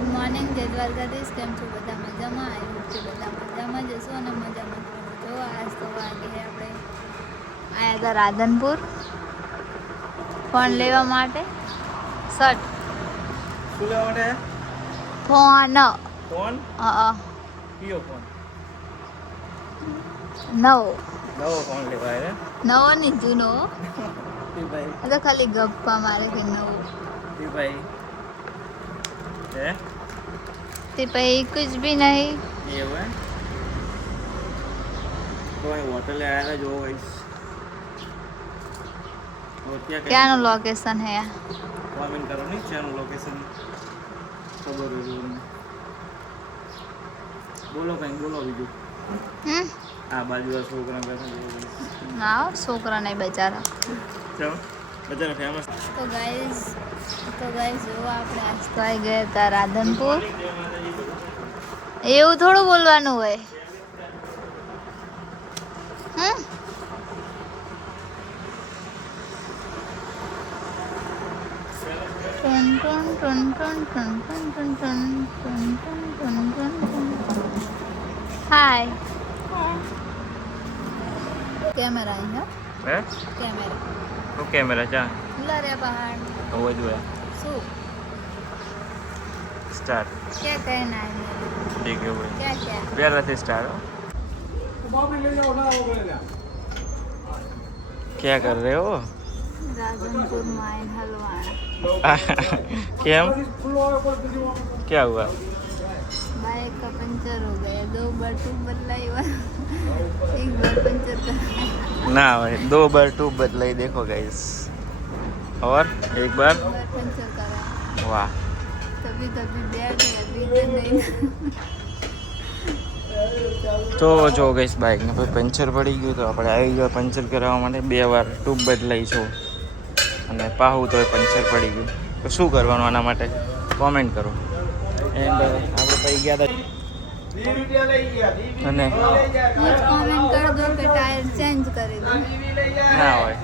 Good morning, જય દ્વારકાધીશ. કેમ છો બધા? મજામાં? આવી છે બધા મજામાં જશો અને મજામાં જો આજ તો વાગે આપણે આયા હતા રાધનપુર ફોન લેવા માટે. શર્ટ શું લેવા માટે? Phone phone? હા કયો ફોન? નવો ફોન લેવા આવ્યા? નવો નહીં, જૂનો. ભાઈ આ તો ખાલી ગપ્પા મારે કે નવો. ભાઈ હે તે પછી કુછ ભી નહીં. એવું હે? તો અહીં હોટલે આવ્યા જો ગાઈસ. ક્યાંનું લોકેશન હે? કોમેન્ટ કરો ને ક્યાંનું લોકેશન ખબર હોય તો તમને. બોલો કંઈ બોલો બીજું. આ બાજુ આ છોકરા બેઠા ના છોકરા નહીં બચારા. ચાલો બધાને ફેમસ. તો ગાઈઝ જો આપણે આજ તો આવી ગયા હતા રાધનપુર. એવું થોડું બોલવાનું હોય. હાય કેમેરા અહીંયા હે કેમેરા શું કેમેરા ચા રે બહાર હવે જો શું સ્ટાર્ટ क्या कहना है मेरे? ठीक है भाई क्या क्या प्यारा से स्टार्ट क्या कर रहे हो? राधनपुर माइन हलवाना क्या क्या हुआ? बाइक का पंचर हो गया, 2 बार ट्यूब बदलाई हुआ, एक बार पंचर कर ना भाई 2 बार ट्यूब बदलाई देखो गाइस और एक बार पंचर करा वाह तभी बैठ गया नहीं તો જો ગઈશ બાઇકને પછી પંચર પડી ગયું તો આપણે આવી ગયા પંચર કરાવવા માટે 2 વાર ટ્યુબ બદલાઈ છો અને પાહું તો પંચર પડી ગયું તો શું કરવાનું આના માટે કોમેન્ટ કરો. એન્ડ આપણે પછી ગયા હતા અને कमेंट कर दो कि टायर चेंज કરી દો ના હોય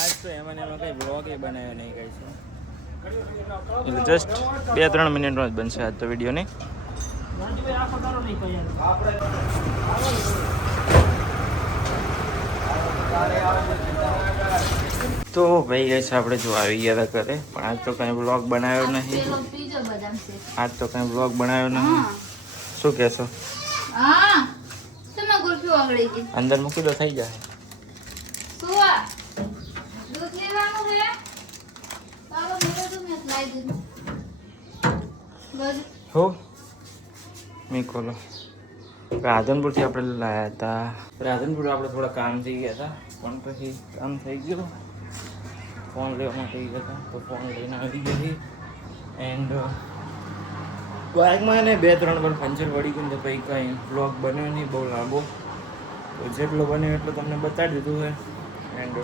આજ તો એમાં કંઈ બ્લોગ એ બનાવ્યો નહીં કઈ છે એટલે જસ્ટ 2-3 મિનિટમાં જ બનશે આજ તો વિડીયો નહીં. તો ભાઈ ગઈ છે આપણે જો આવી ગયા હતા ઘરે પણ આજ તો કંઈ બ્લોગ બનાવ્યો નહીં. આજ તો કંઈ બ્લોગ બનાવ્યો નહીં. શું કહેશો? હા તમે ગુલ્ફી ઓગળી ગઈ અંદર મૂકી દો થઈ જાય. સુવા દૂધ લેવાનું છે ચાલો મેરે તો મેં લાવી દીધું હો મી ખોલો. રાધનપુરથી આપણે લાવ્યા હતા. રાધનપુર આપણે થોડા કામ થઈ ગયા હતા પણ પછી કામ થઈ ગયું. ફોન લેવા માટે ગયા હતા તો ફોન લઈને આવી ગઈ એન્ડ બાઇકમાં એને 2-3 વાર પંચર પડી ગયું તો પછી કંઈ બ્લોગ બન્યો નહીં બહુ લાંબો તો જેટલો બન્યો એટલો તમને બતાડી દીધું છે એન્ડ